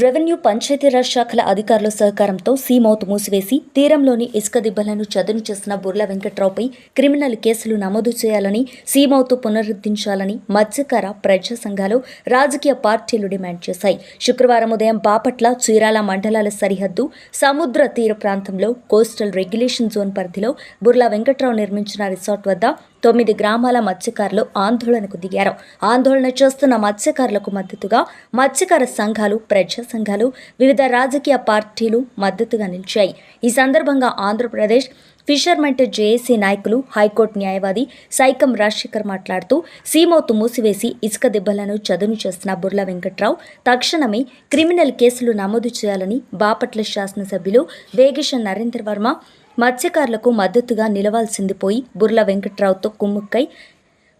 Revenue Panchayati Raj శాఖల అధికారుల సహకారంతో సీమౌత్ మూసివేసి తీరంలోని ఇసుక దిబ్బలను చదును చేసిన బుర్ల వెంకట్రావుపై క్రిమినల్ కేసులు నమోదు చేయాలని సీమౌత్ పునరుద్ధరించాలని మత్స్యకార ప్రజా సంఘాలు రాజకీయ పార్టీలు డిమాండ్ చేశాయి. శుక్రవారం ఉదయం బాపట్ల చీరాల మండలాల సరిహద్దు సముద్ర తీర ప్రాంతంలో కోస్టల్ రెగ్యులేషన్ జోన్ పరిధిలో బుర్ల వెంకట్రావు నిర్మించిన రిసార్ట్ వద్ద తొమ్మిది గ్రామాల మత్స్యకారులు ఆందోళనకు దిగారు. ఆందోళన చేస్తున్న మత్స్యకారులకు మద్దతుగా మత్స్యకార సంఘాలు ప్రజా సంఘాలు వివిధ రాజకీయ పార్టీలు మద్దతుగా నిలిచాయి. ఈ సందర్భంగా ఆంధ్రప్రదేశ్ ఫిషర్మెంట్ జేఏసీ నాయకులు హైకోర్టు న్యాయవాది సైకం రాజశేఖర్ మాట్లాడుతూ సీమౌత్ మూసివేసి ఇసుక దెబ్బలను చదును చేస్తున్న బుర్ల వెంకట్రావు తక్షణమే క్రిమినల్ కేసులు నమోదు చేయాలని బాపట్ల శాసనసభ్యులు వేగిష నరేంద్ర వర్మ మత్స్యకారులకు మద్దతుగా నిలవాల్సింది పోయి బుర్ల వెంకట్రావుతో కుమ్ముక్కై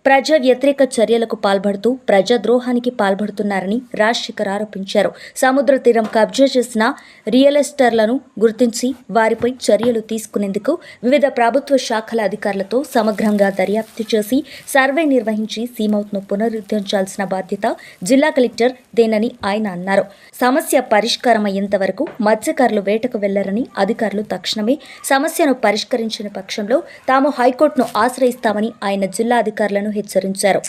ప్రజా వ్యతిరేక చర్యలకు పాల్పడుతూ ప్రజాద్రోహానికి పాల్పడుతున్నారని రాజశేఖర్ ఆరోపించారు. సముద్ర తీరం కబ్జా చేసిన రియల్ ఎస్టర్లను గుర్తించి వారిపై చర్యలు తీసుకునేందుకు వివిధ ప్రభుత్వ శాఖల అధికారులతో సమగ్రంగా దర్యాప్తు చేసి సర్వే నిర్వహించి సీమౌత్ను పునరుద్ధరించాల్సిన బాధ్యత జిల్లా కలెక్టర్ దేనని ఆయన అన్నారు. సమస్య పరిష్కారమయ్యేంత వరకు మత్స్యకారులు వేటకు వెళ్ళరని అధికారులు తక్షణమే సమస్యను పరిష్కరించిన పక్షంలో తాము హైకోర్టును ఆశ్రయిస్తామని ఆయన జిల్లా అధికారులను హెచ్చరించారు.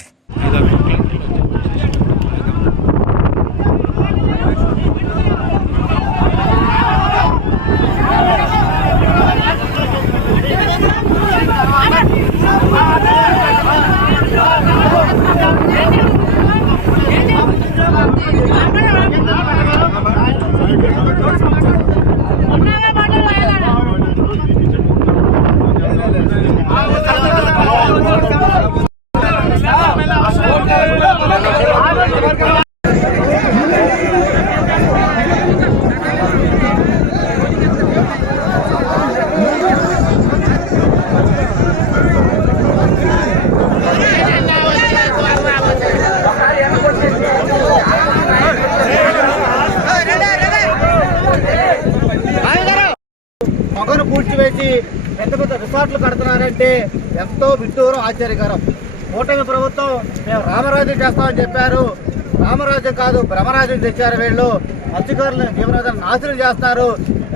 అనేది ఎంతో విడ్డూరం ఆశ్చర్యకరం. కూటమి ప్రభుత్వం మేము రామరాజ్యం చేస్తామని చెప్పారు. రామరాజ్యం కాదు భ్రమరాజ్యం తెచ్చారు వీళ్ళు. అధికారులు జీవనాధారం నాశనం చేస్తారు.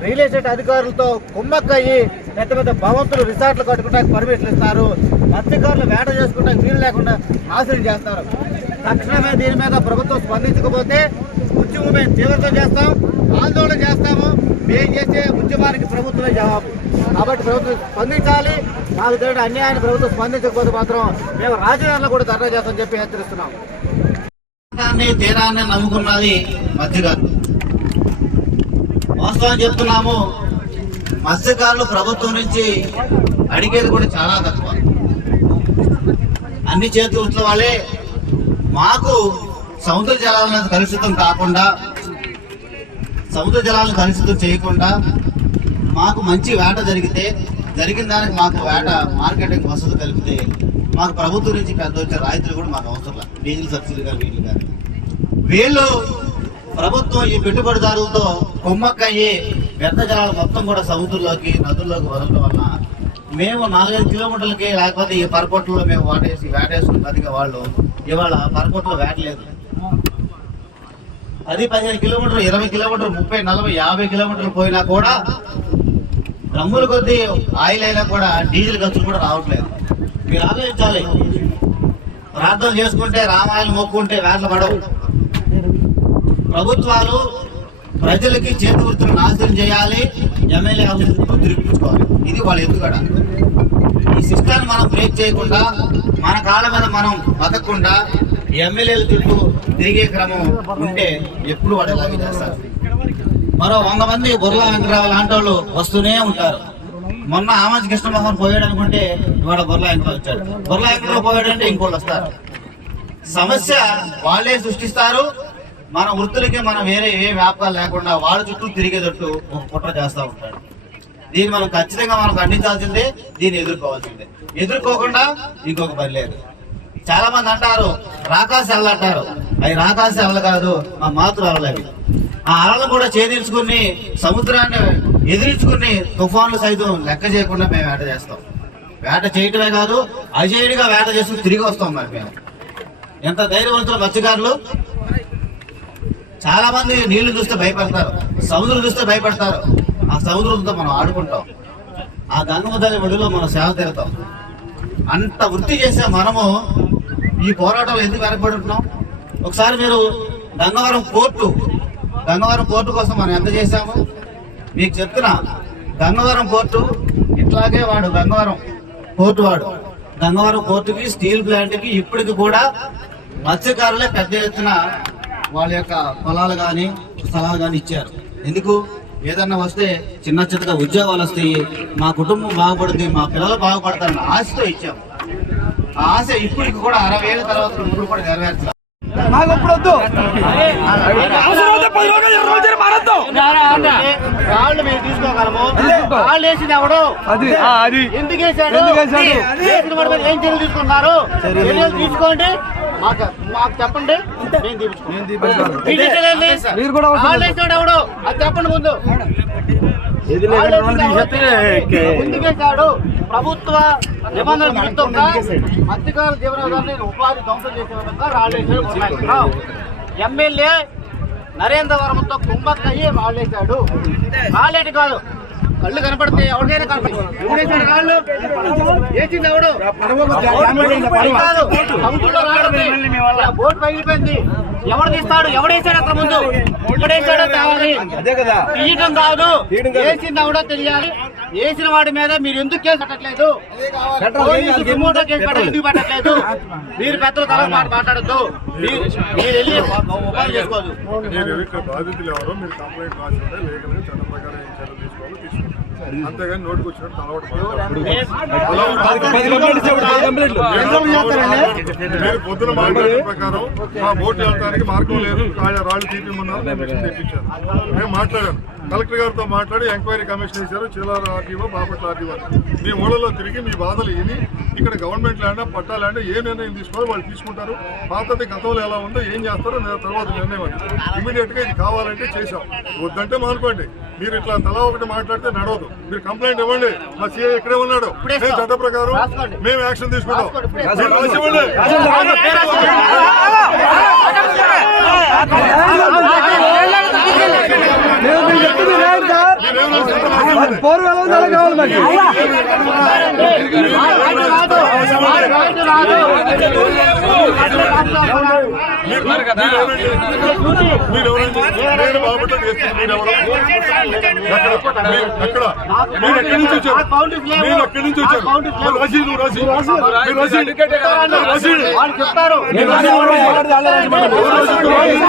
రియల్ ఎస్టేట్ అధికారులతో కుమ్మక్కయ్యి పెద్ద పెద్ద భవంతులు రిసార్ట్లు కట్టుకోవడానికి పర్మిషన్లు ఇస్తారు. మత్స్యకారులు వేట చేసుకుంటా వీలు లేకుండా నాశనం చేస్తారు. తక్షణమే దీని మీద ప్రభుత్వం స్పందించకపోతే ఉద్యమం మేము తీవ్రత చేస్తాం ఆందోళన చేస్తాము. మేము చేసే ఉద్యమానికి ప్రభుత్వమే జవాబు. కాబట్టి ప్రభుత్వం స్పందించాలి. నాకు తెలియని అన్యాయాన్ని ప్రభుత్వం స్పందించకపోతే మాత్రం మేము రాజధానిలో కూడా ధర్నా చేస్తామని చెప్పి హెచ్చరిస్తున్నాం. తీరాన్ని నమ్ముకున్నది మత్స్యకారులు వాస్తవం చెప్తున్నాము మత్స్యకారులు ప్రభుత్వం నుంచి అడిగేది కూడా చాలా తక్కువ. అన్ని చేతుల వాళ్ళే మాకు సముద్ర జలాలను కలుషితం కాకుండా సముద్ర జలాలను కలుషితం చేయకుండా మాకు మంచి వేట జరిగితే జరిగిన దానికి మాకు వేట మార్కెటింగ్ వసతులు కలిపితే మాకు ప్రభుత్వం నుంచి పెద్ద వచ్చే రాయితీలు కూడా మాకు అవసరం లేదు. డీజిల్ సబ్సిడీ కానీ వీళ్ళు కానీ వీళ్ళు ప్రభుత్వం ఈ పెట్టుబడిదారులతో కొమ్మక్కయ్యి వ్యర్థ జలాలు మొత్తం కూడా సముద్రంలోకి నదుల్లోకి వదలడం వల్ల మేము నాలుగైదు కిలోమీటర్లకి లేకపోతే ఈ పరపట్లో మేము వాటేసి వేటేసుకుని బతికే వాళ్ళు ఇవాళ పరపట్లో వేటలేదు పది పదిహేను కిలోమీటర్లు ఇరవై కిలోమీటర్లు ముప్పై నలభై యాభై కిలోమీటర్లు పోయినా కూడా డ్రమ్ముల కొద్దీ ఆయిల్ అయినా కూడా డీజిల్ ఖర్చులు కూడా రావట్లేదు. మీరు ఆలోచించాలి. ప్రార్థన చేసుకుంటే రామాయణం మొక్కుంటే వేటలు పడవు. ప్రభుత్వాలు ప్రజలకి చేతి వృత్తులు నాశనం చేయాలి. ఎమ్మెల్యే ఆఫీసులు తిరిపించుకోవాలి ఇది వాళ్ళ ఎందుకడ ఈ సిస్టాన్ని మనం బ్రేక్ చేయకుండా మన కాళ్ళ మీద మనం బతకకుండా ఎమ్మెల్యేల చుట్టూ తిరిగే క్రమం ఉంటే ఎప్పుడు వాడు చేస్తారు. మరో వంద మంది బుర్లా వెంకటరావు లాంటి వాళ్ళు వస్తూనే ఉంటారు. మొన్న ఆమాజ్ కృష్ణమోహన్ పోయాడు అనుకుంటే ఇవాళ బుర్లా వెంకటరావు వచ్చాడు. బుర్లా వెంకటరావు పోయాడంటే ఇంకోళ్ళు వస్తారు. సమస్య వాళ్ళే సృష్టిస్తారు. మన వృత్తులకి మనం వేరే ఏ వ్యాపారాలు లేకుండా వాళ్ళ చుట్టూ తిరిగేటట్టు ఒక కుట్ర చేస్తూ ఉంటాడు. దీన్ని మనం ఖచ్చితంగా మనం ఖండించాల్సిందే దీన్ని ఎదుర్కోవాల్సిందే. ఎదుర్కోకుండా ఇంకొక పని లేదు. చాలా మంది అంటారు రాకాశ అలలు అంటారు అవి రాకాశ అలలు కాదు మా మాతృ అలలు అవి. ఆ అలలు కూడా ఛేదించుకుని సముద్రాన్ని ఎదిరించుకుని తుఫాన్లు సైతం లెక్క చేయకుండా మేము వేట చేస్తాం. వేట చేయటమే కాదు అజేయుడిగా వేట చేసుకుని తిరిగి వస్తాం మరి మేము. ఎంత ధైర్యవంతులు మత్స్యకారులు? చాలా మంది నీళ్ళు చూస్తే భయపడతారు సముద్రం చూస్తే భయపడతారు. ఆ సముద్రంతో మనం ఆడుకుంటాం. ఆ గంగమ్మ తల్లి ఒడిలో మనం సేవ తీరుతాం. అంత వృత్తి చేసే మనము ఈ పోరాటం ఎందుకు వెనకబడుతున్నాం? ఒకసారి మీరు గంగవరం కోర్టు గంగవరం కోర్టు కోసం మనం ఎంత చేశాము? మీకు చెప్తున్నా గంగవరం కోర్టు ఇట్లాగే వాడు గంగవరం కోర్టు వాడు. గంగవరం కోర్టుకి స్టీల్ ప్లాంట్కి ఇప్పటికి కూడా మత్స్యకారులే పెద్ద ఎత్తున వాళ్ళ యొక్క పొలాలు కానీ స్థలాలు కానీ ఇచ్చారు. ఎందుకు? ఏదన్నా వస్తే చిన్న చిన్నగా ఉద్యోగాలు వస్తాయి మా కుటుంబం బాగుపడుతుంది మా పిల్లలు బాగుపడతారని ఆశతో ఇచ్చాము. ఆశ ఇప్పటికి కూడా అరవై ఏళ్ళ తర్వాత ఇప్పుడు కూడా నెరవేర్చాలి మాకు ఇప్పుడు వద్దు? రాళ్ళు తీసుకోగలము. రాళ్ళు వేసింది ఎవడు? అది. ఎందుకు వేసాడు ఏం చర్యలు తీసుకున్నారు చర్యలు తీసుకోండి. మాకు మాకు చెప్పండి. మీరు కూడా ఎవడు? అది చెప్పండి ముందు. ఎందుకు వేశాడు ప్రభుత్వ నిబంధనలు విరుద్ధంగా మత్స్యకారుల జీవనాధారాన్ని ఉపాధి ధ్వంసం చేసే విధంగా రాళ్ళు. ఎమ్మెల్యే నరేంద్రవరంతో కుంభక్కయ్యి రాళ్ళేశాడు. రాళ్ళేటి కాదు. కళ్ళు కనపడితే ఎవరికైనా కనపడి ఎవడేశాడు రాళ్ళు వేసింది ఎవడు? ఉన్నాయి. ఆ బోట్ పగిలిపోయింది. ఎవడు తీస్తాడు? ఎవడేశాడు అక్కడ ముందు? ఎవడేశాడో తేవాలి అదే కదా. తీయటం కాదు. వేసింది ఎవడో తెలియాలి. వేసిన వాడి మీద మీరు ఎందుకు కేసు పెట్టట్లేదు? సుమోటో కేసు పెట్ట ఎందుకు పెట్టట్లేదు? మీరు పెద్దల తల మాట మాట్లాడద్దు. మీరు మీరు వెళ్ళి ఉపాధి చేసుకోవద్దు. అంతేగాని నోటికి వచ్చినట్టు అలవాటు పొద్దున మాట్లాడిన ప్రకారం మా వెళ్ళడానికి మార్గం లేదు. రాళ్ళు తీపిమన్నారు మేము మాట్లాడాను. కలెక్టర్ గారితో మాట్లాడి ఎంక్వైరీ కమిషన్ ఇచ్చారు. చిల్లర ఆర్టీఓ బాపట్ల ఆర్టీఓ మీ ఊళ్ళలో తిరిగి మీ బాధలు విని ఇక్కడ గవర్నమెంట్ ల్యాండ్ పట్టా ల్యాండ్ ఏ నిర్ణయం తీసుకోవాలో వాళ్ళు తీసుకుంటారు. పాతది గతంలో ఎలా ఉందో ఏం చేస్తారో నేను తర్వాత నిర్ణయం అది. ఇమీడియట్గా ఇది కావాలంటే చేశాం. వద్దంటే మానుకోండి. మీరు ఇట్లా తలా ఒకటి మాట్లాడితే నడవదు. మీరు కంప్లైంట్ ఇవ్వండి. మా సీఐ ఇక్కడే ఉన్నాడు. మేము చట్ట ప్రకారం మేము యాక్షన్ తీసుకుంటాం. ఎలా ఉందో అలా కావాలి మాకు మీరు-? నేను? ఎక్కడ? మీరు నుంచి వచ్చారు? మీరు ఎక్కడి నుంచి వచ్చారు? మరి రాసి నువ్వు రాసి. మీరు రాసి. రాసి. వాళ్ళు చెప్తారు మీరు రాసి ఇవ్వండి. మేము పెడతాం సార్ మేము పెడతాం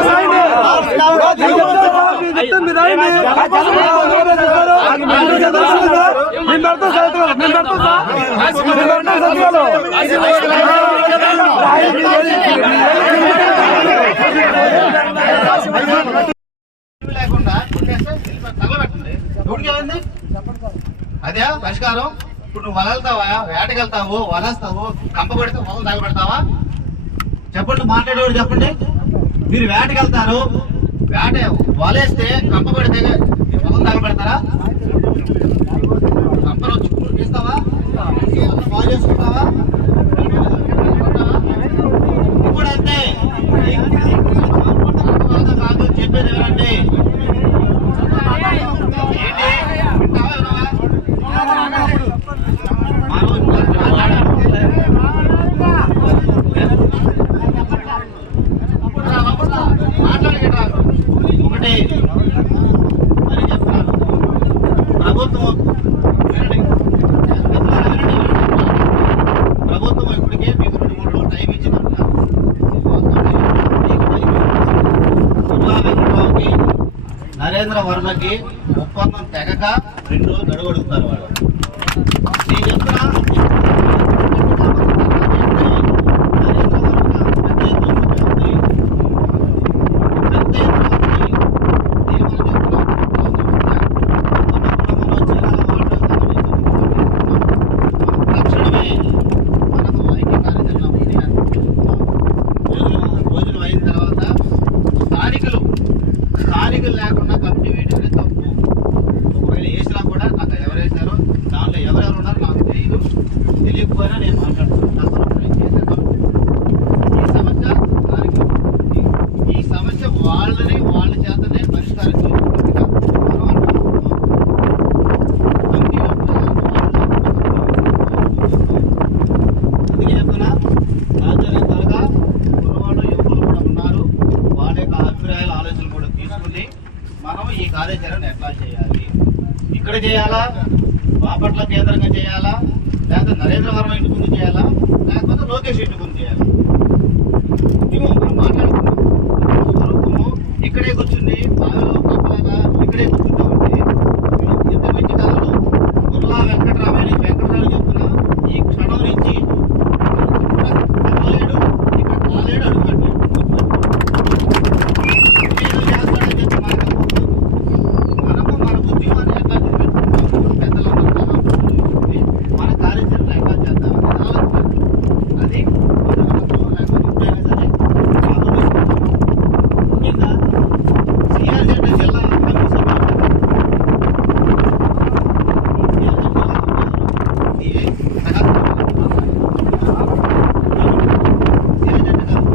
సార్ మేము పెడతాం సత్యాలు లేకుండా కొట్టేస్తే తగలబెట్టండి ఎవరికి ఏమైంది అదే పరిష్కారం ఇప్పుడు నువ్వు వలలుతావా వేటకెళ్తావు వలేస్తావు కంప కొడితే వలలు తగలబెడతావా చెప్పండి మాట్లాడేవాడు చెప్పండి మీరు వేటకెళ్తారు వేట వలేస్తే కంప పెడితే మీరు వలలు తగలబెడతారా కంపలో చుట్టూ తీస్తావా? ఏమన్నా చేసుకుంటావా? ఇప్పుడు అంతే కాదు చెప్పేది ఎవరంటే? ఏంటి? వింటావా వినవా? మనం మాట్లాడాలి. మాట్లాడగలరా? ఒకటి మరి చెప్తున్నాను ప్రభుత్వం వినండి. వినండి. ప్రభుత్వం ఇప్పటికే మీకు రెండు మూడు రోజులు టైం ఇచ్చిందంటున్నారు వెంకటరావుకి నరేంద్ర వర్మకి ఒప్పందం తెగక రెండు రోజులు గడువడుగుతారు వాళ్ళు నేను చెప్తున్నా నరేంద్ర వర్మ పెద్ద ఎత్తున ఉంది. పెద్ద ఎత్తున ఉంది. నేను చెప్తున్నా, ఉన్నప్పుడు చీరాల వాళ్ళు తక్షణమే మనకు ఐక్య కార్యాచరణ ఉంది రోజులు రోజులు అయిన తర్వాత స్థానికులు స్థానికులు లేకుండా కమిటీ వేయడం అనేది తప్పు ఒకవేళ వేసినా కూడా నాకు ఎవరు వేశారో చేయాలా? బాపట్ల కేంద్రంగా చేయాలా? లేకపోతే నరేంద్ర వర్మ ఇంటి ముందు చేయాలా? లేకపోతే లోకేష్ ఇంటి ముందు చేయాలా ఉద్యమం మనం మాట్లాడుకున్నాం స్వరూపము ఇక్కడే కూర్చుంది బావిలో పక్కలాగా ఇక్కడే కూర్చుంటా ఉంటే ఇంత మంచి కథలు గుర్లా వెంకటరామయ్య వెంకటరావు చెప్తున్నా ఈ క్షణం నుంచి కదలలేడు ఇక్కడ కాలేడు అడుగుపెట్టాడు మనము మన ఉద్యమాన్ని ఎట్లా నిలబెట్టుకుంటాము పెద్దలందరూ చాలా మన కార్యాచరణ ఎట్లా చేద్దామని ఆలోచించాలి అది మన మనసులో లేకపోతే ఎప్పుడైనా సరే ఆలోచిస్తాం ముఖ్యంగా సిఆర్జెడ్ జిల్లా కమిటీ సభ్యులు ఈ సిఆర్జెడ్ జిల్లా సిఆర్జెడ్ గారు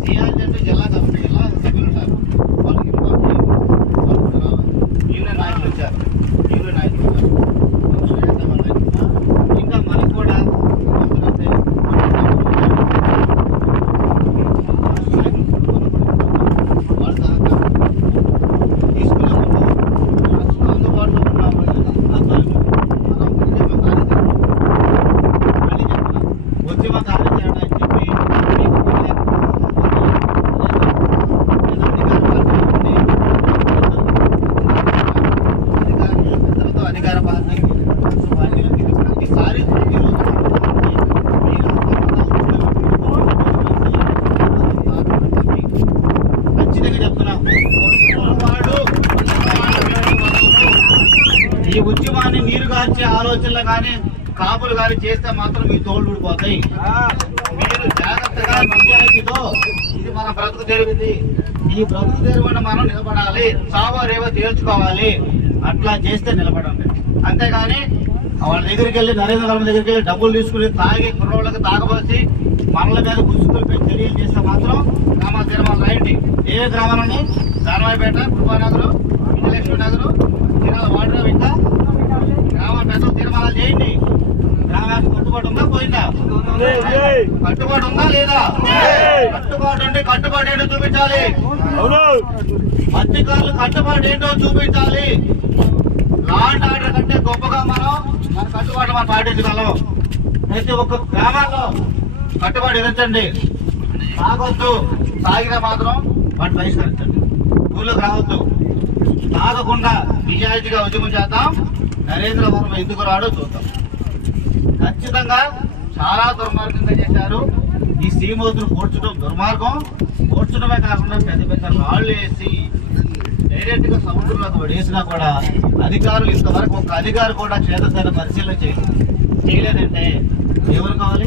సిఆర్జెడ్ జిల్లా కమిటీ జిల్లా సభ్యులు ఉంటారు వాళ్ళకి ఇన్ఫార్మ్ చేయండి వాళ్ళు కూడా రావాలి యూనియన్ నాయకులు వచ్చారు యూనియన్ నాయకులు వచ్చారు వాళ్ళు చేద్దామని ఇంకా మనకు కూడా ఎవరైతే వాళ్ళ సహకారం తీసుకునే ముందు అందుబాటులో ఉన్న ఆధ్వర్యంలో మనం ఉద్యమ కార్యక్రమం మళ్ళీ చెప్తున్నా ఉద్యమ కార్యాచరణ అని చెప్పి మీకు పెద్దలతో అధికార పార్టీకి ప్రతిసారి ఖచ్చితంగా చెప్తున్నా పొరపాటు ఈ ఉద్యమాన్ని నీరు గార్చే ఆలోచనలు కానీ కాపులు కానీ చేస్తే మాత్రం మీ తోళ్ళు ఊడిపోతాయి. మీరు జాగ్రత్తగా నిజాయితీతో ఇది మన బ్రతుకు తెరువుంది ఈ బ్రతుకు తెరువున మనం నిలబడాలి. సావో రేవో తేల్చుకోవాలి. అట్లా చేస్తే నిలబడండి. అంతేగాని వాళ్ళ దగ్గరికి వెళ్ళి నరేంద్ర మోడీ దగ్గరికి వెళ్ళి డబ్బులు తీసుకుని తాగి కుర్రోళ్ళకి తాగబోసి మనల మీద గుర్తుపై చర్యలు చేస్తే మాత్రం గ్రామాల తీరమాలు రాయండి. ఏ గ్రామాలని? దానవాయిపేట కృపానగరు విజయలక్ష్మి నగరు తిరుమల పెద్ద తీర్మానాలు చేయండి. కట్టుబాటు ఉందా? పోయిందా? కట్టుబాటు ఉందా లేదా? కట్టుబాటు అంటే కట్టుబాటు ఏంటో చూపించాలి. అవును మత్స్యకారులు కట్టుబాటు ఏంటో చూపించాలి. లాండ్ ఆర్డర్ కంటే గొప్పగా మనం మన కట్టుబాటు మనం పాటించగలం. ప్రతి ఒక్క గ్రామాల్లో కట్టుబాటు విధించండి. తాగొద్దు. తాగినా మాత్రం వాటి బహిష్కరించండి ఊళ్ళోకి రావద్దు తాగకుండా నిజాయితీగా ఉద్యమం చేద్దాం. నరేంద్ర వర్మ ఎందుకు రాడో చూద్దాం. ఖచ్చితంగా చాలా దుర్మార్గంగా చేశారు. ఈ సీమోతులు పోడ్చడం దుర్మార్గం. పోడ్చడమే కాకుండా పెద్ద పెద్ద రాళ్ళు వేసి డైరెక్ట్గా సముద్రంలో వేసినా కూడా అధికారులు ఇంతవరకు ఒక అధికారు కూడా క్షేత్రస్థాయి పరిశీలన చేయలేదు చేయలేదంటే ఎవరు కావాలి